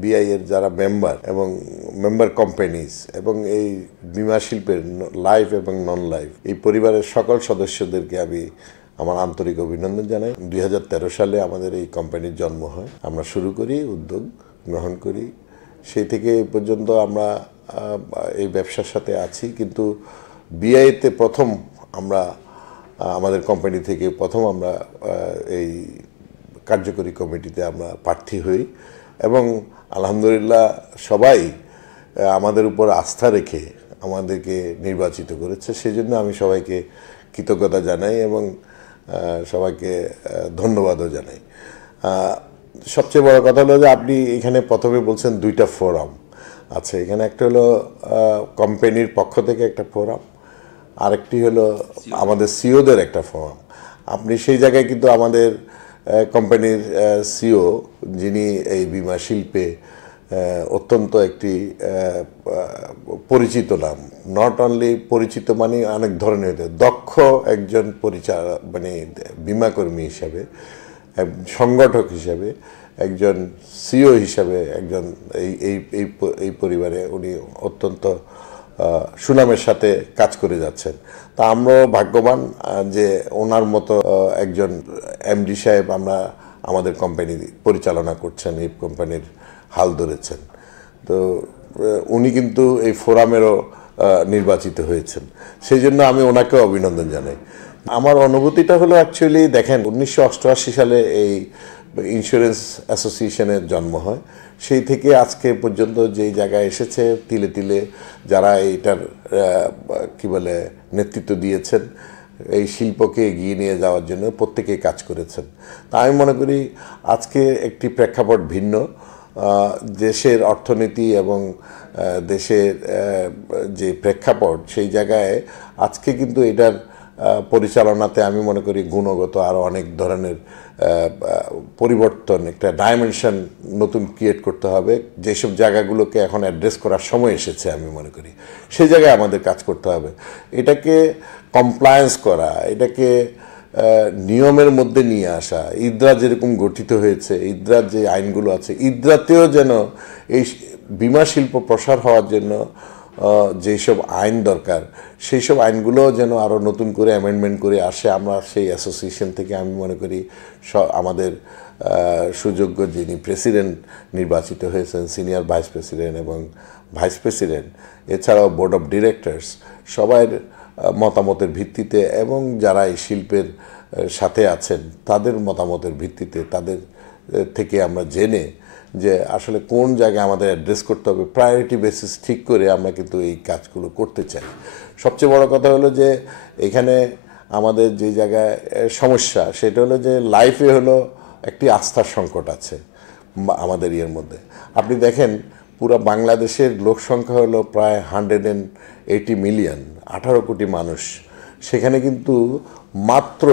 বিআই এর যারা মেম্বার এবং মেম্বার কোম্পানিজ এবং এই বীমা শিল্পের লাইফ এবং নন লাইফ এই পরিবারের সকল সদস্যদেরকে আমি আমার আন্তরিক অভিনন্দন জানাই। 2013 সালে আমাদের এই কোম্পানির জন্ম হয়, আমরা শুরু করি, উদ্যোগ গ্রহণ করি, সেই থেকে এই পর্যন্ত আমরা এই ব্যবসার সাথে আছি। কিন্তু বিআইতে প্রথম আমরা আমাদের কোম্পানি থেকে প্রথম আমরা এই কার্যকরী কমিটিতে আমরা প্রার্থী হই এবং আলহামদুলিল্লাহ সবাই আমাদের উপর আস্থা রেখে আমাদেরকে নির্বাচিত করেছে। সেই জন্য আমি সবাইকে কৃতজ্ঞতা জানাই এবং সবাইকে ধন্যবাদও জানাই। সবচেয়ে বড় কথা হলো যে আপনি এখানে প্রথমে বলছেন দুইটা ফোরাম আছে এখানে, একটা হলো কোম্পানির পক্ষ থেকে একটা ফোরাম, আরেকটি হলো আমাদের সিওদের একটা ফোরাম। আপনি সেই জায়গায় কিন্তু আমাদের কোম্পানির সিও, যিনি এই বীমা শিল্পে অত্যন্ত একটি পরিচিত নাম, নট অনলি পরিচিত মানে অনেক ধরনের দক্ষ একজন মানে বীমাকর্মী হিসাবে, সংগঠক হিসাবে, একজন সিও হিসাবে, একজন এই পরিবারে উনি অত্যন্ত সুনামের সাথে কাজ করে যাচ্ছেন। তা আমরাও ভাগ্যবান যে ওনার মতো একজন এমডি সাহেব আমাদের কোম্পানি পরিচালনা করছেন, এই কোম্পানির হাল ধরেছেন। তো উনি কিন্তু এই ফোরামেরও নির্বাচিত হয়েছেন, সেই জন্য আমি ওনাকেও অভিনন্দন জানাই। আমার অনুভূতিটা হলো অ্যাকচুয়ালি দেখেন 1988 সালে এই ইন্স্যুরেন্স অ্যাসোসিয়েশনের জন্ম হয়, সেই থেকে আজকে পর্যন্ত যেই জায়গায় এসেছে, তিলে তিলে যারা এইটার কি বলে নেতৃত্ব দিয়েছেন, এই শিল্পকে এগিয়ে নিয়ে যাওয়ার জন্য প্রত্যেকেই কাজ করেছেন। তা আমি মনে করি আজকে একটি প্রেক্ষাপট ভিন্ন, দেশের অর্থনীতি এবং দেশের যে প্রেক্ষাপট সেই জায়গায় আজকে কিন্তু এটার পরিচালনাতে আমি মনে করি গুণগত আরও অনেক ধরনের পরিবর্তন, একটা ডাইমেনশন নতুন ক্রিয়েট করতে হবে। যেসব জায়গাগুলোকে এখন অ্যাড্রেস করার সময় এসেছে আমি মনে করি সেই জায়গায় আমাদের কাজ করতে হবে। এটাকে কমপ্লায়েন্স করা, এটাকে নিয়মের মধ্যে নিয়ে আসা, ইদ্রা যেরকম গঠিত হয়েছে, ইদ্রার যে আইনগুলো আছে, ইদ্রাতেও যেন এই বীমা শিল্প প্রসার হওয়ার জন্য যেসব আইন দরকার সেই সব আইনগুলো যেন আরও নতুন করে অ্যামেন্ডমেন্ট করে আসে। আমরা সেই অ্যাসোসিয়েশন থেকে আমি মনে করি আমাদের সুযোগ্য যিনি প্রেসিডেন্ট নির্বাচিত হয়েছেন, সিনিয়র ভাইস প্রেসিডেন্ট এবং ভাইস প্রেসিডেন্ট, এছাড়াও বোর্ড অফ ডিরেক্টরস, সবার মতামতের ভিত্তিতে এবং যারা এই শিল্পের সাথে আছেন তাদের মতামতের ভিত্তিতে, তাদের থেকে আমরা জেনে যে আসলে কোন জায়গায় আমাদের অ্যাড্রেস করতে হবে, প্রায়োরিটি বেসিস ঠিক করে আমরা কিন্তু এই কাজগুলো করতে চাই। সবচেয়ে বড় কথা হলো যে এখানে আমাদের যে জায়গায় সমস্যা সেটা হলো যে লাইফে হলো একটি আস্থার সংকট আছে আমাদের ইয়ের মধ্যে। আপনি দেখেন পুরো বাংলাদেশের লোক সংখ্যা হলো প্রায় 180 মিলিয়ন, 18 কোটি মানুষ, সেখানে কিন্তু মাত্র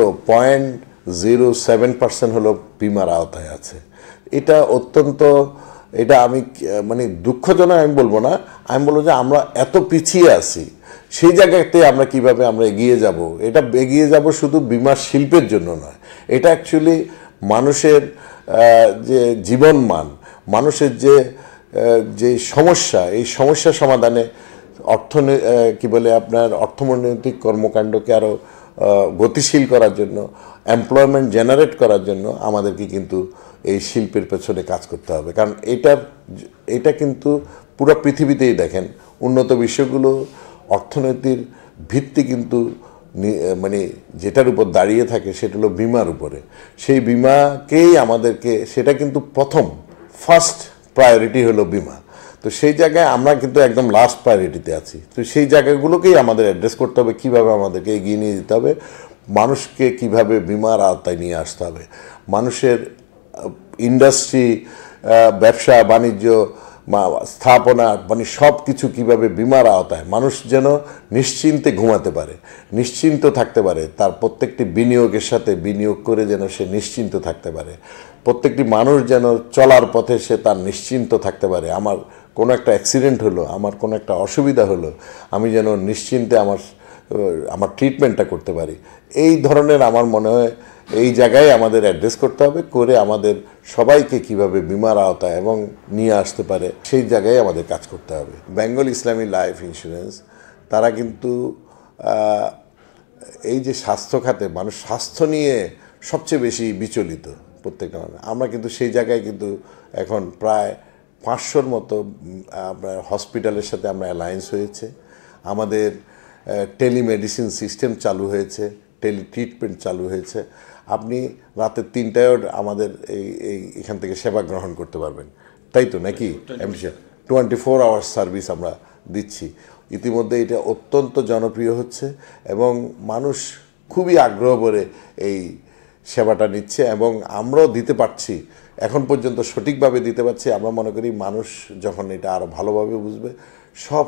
0.07% হলো বিমার আওতায় আছে। এটা অত্যন্ত, এটা আমি মানে দুঃখজনক আমি বলবো না, আমি বলবো যে আমরা এত পিছিয়ে আছি, সেই জায়গাতে আমরা কিভাবে আমরা এগিয়ে যাব। এটা এগিয়ে যাব শুধু বীমা শিল্পের জন্য নয়, এটা অ্যাকচুয়ালি মানুষের যে জীবনমান, মানুষের যে সমস্যা, এই সমস্যা সমাধানে কি বলে আপনার অর্থনৈতিক কর্মকাণ্ডকে আরও গতিশীল করার জন্য, এমপ্লয়মেন্ট জেনারেট করার জন্য আমাদেরকে কিন্তু এই শিল্পের পেছনে কাজ করতে হবে। কারণ এটা কিন্তু পুরো পৃথিবীতেই দেখেন উন্নত বিশ্বগুলো অর্থনীতির ভিত্তি কিন্তু মানে যেটার উপর দাঁড়িয়ে থাকে সেটা হলো বিমার উপরে। সেই বিমাকেই আমাদেরকে, সেটা কিন্তু ফার্স্ট প্রায়োরিটি হলো বিমা। তো সেই জায়গায় আমরা কিন্তু একদম লাস্ট প্রায়োরিটিতে আছি। তো সেই জায়গাগুলোকেই আমাদের অ্যাড্রেস করতে হবে, কীভাবে আমাদেরকে এগিয়ে নিয়ে যেতে হবে, মানুষকে কিভাবে বিমার আওতায় নিয়ে আসতে হবে, মানুষের ইন্ডাস্ট্রি, ব্যবসা বাণিজ্য, স্থাপনা, মানে সব কিছু কীভাবে বিমার আওতায় মানুষ যেন নিশ্চিন্তে ঘুমাতে পারে, নিশ্চিন্ত থাকতে পারে, তার প্রত্যেকটি বিনিয়োগের সাথে বিনিয়োগ করে যেন সে নিশ্চিন্ত থাকতে পারে, প্রত্যেকটি মানুষ যেন চলার পথে সে তার নিশ্চিন্ত থাকতে পারে। আমার কোনো একটা অ্যাক্সিডেন্ট হলো, আমার কোনো একটা অসুবিধা হলো, আমি যেন নিশ্চিন্তে আমার ট্রিটমেন্টটা করতে পারি। এই ধরনের আমার মনে হয় এই জায়গায় আমাদের অ্যাড্রেস করতে হবে, করে আমাদের সবাইকে কিভাবে বিমার আওতায় এবং নিয়ে আসতে পারে সেই জায়গায় আমাদের কাজ করতে হবে। বেঙ্গল ইসলামী লাইফ ইন্স্যুরেন্স তারা কিন্তু এই যে স্বাস্থ্য খাতে মানুষ স্বাস্থ্য নিয়ে সবচেয়ে বেশি বিচলিত প্রত্যেকটা মানুষ, আমরা কিন্তু সেই জায়গায় কিন্তু এখন প্রায় 500-র মতো আমরা হসপিটালের সাথে আমরা অ্যালায়েন্স হয়েছে, আমাদের টেলিমেডিসিন সিস্টেম চালু হয়েছে, টেলি ট্রিটমেন্ট চালু হয়েছে। আপনি রাতের 3টায়ও আমাদের এখান থেকে সেবা গ্রহণ করতে পারবেন, তাই তো নাকি? 24 আওয়ার্স সার্ভিস আমরা দিচ্ছি। ইতিমধ্যে এটা অত্যন্ত জনপ্রিয় হচ্ছে এবং মানুষ খুবই আগ্রহ করে এই সেবাটা নিচ্ছে এবং আমরাও দিতে পারছি, এখন পর্যন্ত সঠিকভাবে দিতে পারছি। আমরা মনে করি মানুষ যখন এটা আরও ভালোভাবে বুঝবে, সব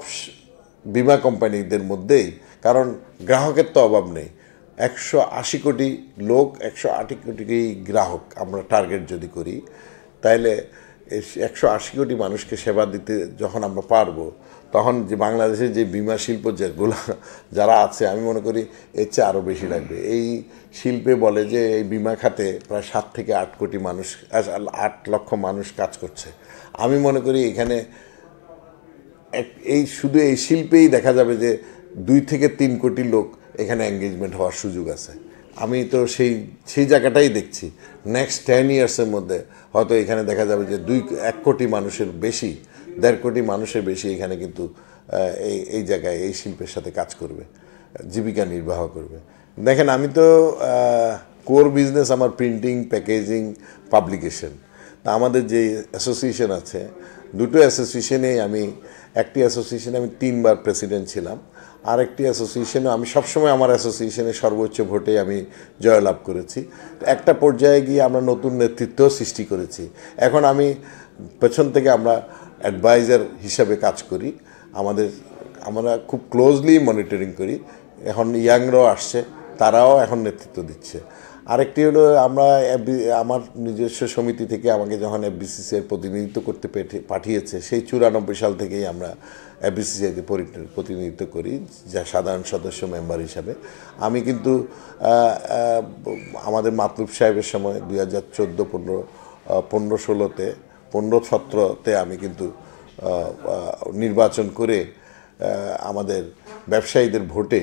বিমা কোম্পানিদের মধ্যেই, কারণ গ্রাহকের তো অভাব নেই, 180 কোটি লোক, 180 কোটি গ্রাহক আমরা টার্গেট যদি করি, তাইলে 180 কোটি মানুষকে সেবা দিতে যখন আমরা পারবো, তখন যে বাংলাদেশের যে বিমা শিল্প যেগুলো যারা আছে, আমি মনে করি এর চেয়ে আরও বেশি লাগবে। এই শিল্পে বলে যে এই বিমা খাতে প্রায় 7 থেকে 8 কোটি মানুষ, 8 লক্ষ মানুষ কাজ করছে। আমি মনে করি এখানে এই শুধু এই শিল্পেই দেখা যাবে যে 2 থেকে 3 কোটি লোক এখানে এঙ্গেজমেন্ট হওয়ার সুযোগ আছে। আমি তো সেই জায়গাটাই দেখছি। নেক্সট 10 ইয়ার্সের মধ্যে হয়তো এখানে দেখা যাবে যে 1 কোটি মানুষের বেশি, 1.5 কোটি মানুষের বেশি এখানে কিন্তু এই জায়গায় এই শিল্পের সাথে কাজ করবে, জীবিকা নির্বাহ করবে। দেখেন, আমি তো কোর বিজনেস আমার প্রিন্টিং, প্যাকেজিং, পাবলিকেশন। তা আমাদের যে অ্যাসোসিয়েশন আছে, দুটো অ্যাসোসিয়েশনে একটি অ্যাসোসিয়েশনে আমি 3 বার প্রেসিডেন্ট ছিলাম, আর একটি অ্যাসোসিয়েশনে আমি সবসময় আমার অ্যাসোসিয়েশনে সর্বোচ্চ ভোটে আমি জয়লাভ করেছি। একটা পর্যায়ে গিয়ে আমরা নতুন নেতৃত্ব সৃষ্টি করেছি। এখন আমি পেছন থেকে আমরা অ্যাডভাইজার হিসাবে কাজ করি, আমরা খুব ক্লোজলি মনিটরিং করি। এখন ইয়াংরাও আসছে, তারাও এখন নেতৃত্ব দিচ্ছে। আরেকটি হলো, আমার নিজস্ব সমিতি থেকে আমাকে যখন এফবিসিসিআই প্রতিনিধিত্ব করতে পাঠিয়েছে, সেই 94 সাল থেকেই আমরা এফবিসিসিআইতে প্রতিনিধিত্ব করি, যা সাধারণ সদস্য মেম্বার হিসাবে। আমি কিন্তু আমাদের মাতলুব সাহেবের সময় 2014, 15-16তে, 15-17তে আমি কিন্তু নির্বাচন করে আমাদের ব্যবসায়ীদের ভোটে,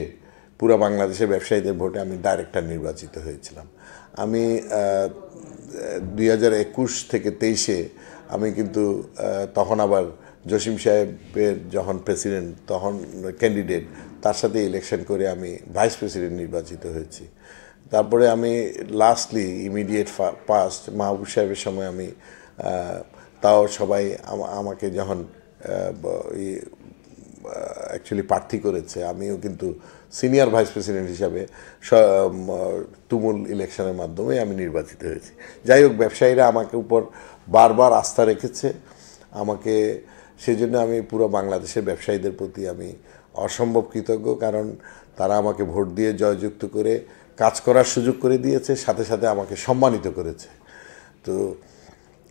পুরো বাংলাদেশের ব্যবসায়ীদের ভোটে আমি ডাইরেক্টর নির্বাচিত হয়েছিলাম। আমি 2021 থেকে 23-এ আমি কিন্তু তখন আবার জসিম সাহেবের যখন প্রেসিডেন্ট, তখন ক্যান্ডিডেট, তার সাথে ইলেকশন করে আমি ভাইস প্রেসিডেন্ট নির্বাচিত হয়েছি। তারপরে আমি লাস্টলি ইমিডিয়েট পাস্ট মাহবুব সাহেবের সময় আমি তাও সবাই আমাকে যখন অ্যাকচুয়ালি প্রার্থী করেছে, আমিও কিন্তু সিনিয়র ভাইস প্রেসিডেন্ট হিসাবে তুমুল ইলেকশনের মাধ্যমে আমি নির্বাচিত হয়েছি। যাই হোক, ব্যবসায়ীরা আমাকে উপর বারবার আস্থা রেখেছে আমাকে, সেই জন্য আমি পুরো বাংলাদেশের ব্যবসায়ীদের প্রতি আমি অসম্ভব কৃতজ্ঞ, কারণ তারা আমাকে ভোট দিয়ে জয়যুক্ত করে কাজ করার সুযোগ করে দিয়েছে, সাথে সাথে আমাকে সম্মানিত করেছে। তো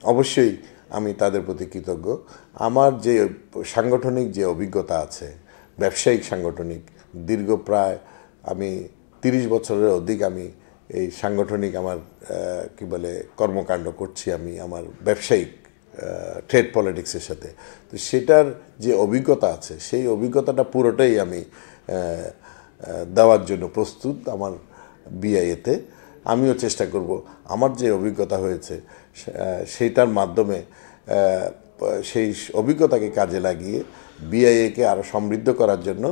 অবশ্যই আমি তাদের প্রতি কৃতজ্ঞ। আমার যে সাংগঠনিক যে অভিজ্ঞতা আছে, ব্যবসায়িক সাংগঠনিক, দীর্ঘ প্রায় আমি 30 বছরের অধিক আমি এই সাংগঠনিক আমার কর্মকাণ্ড করছি আমি আমার ব্যবসায়িক ট্রেড পলিটিক্সের সাথে। তো সেটার যে অভিজ্ঞতা আছে, সেই অভিজ্ঞতাটা পুরোটাই আমি দেওয়ার জন্য প্রস্তুত আমার বিআইএতে। আমিও চেষ্টা করব আমার যে অভিজ্ঞতা হয়েছে সেইটার মাধ্যমে সেই অভিজ্ঞতাকে কাজে লাগিয়ে বিআইএকে আরও সমৃদ্ধ করার জন্য,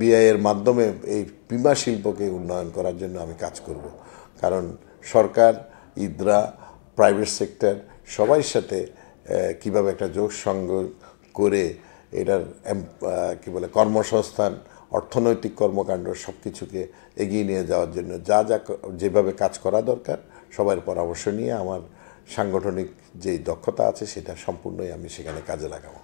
বিআইএর মাধ্যমে এই বিমা শিল্পকে উন্নয়ন করার জন্য আমি কাজ করব। কারণ সরকার, ইদরা, প্রাইভেট সেক্টর সবার সাথে কিভাবে একটা যোগ সঙ্গ করে এটার কর্মসংস্থান, অর্থনৈতিক কর্মকাণ্ড সব কিছুকে এগিয়ে নিয়ে যাওয়ার জন্য যেভাবে কাজ করা দরকার, সবার পরামর্শ নিয়ে আমার সাংগঠনিক যেই দক্ষতা আছে সেটা সম্পূর্ণই আমি সেখানে কাজে লাগাবো।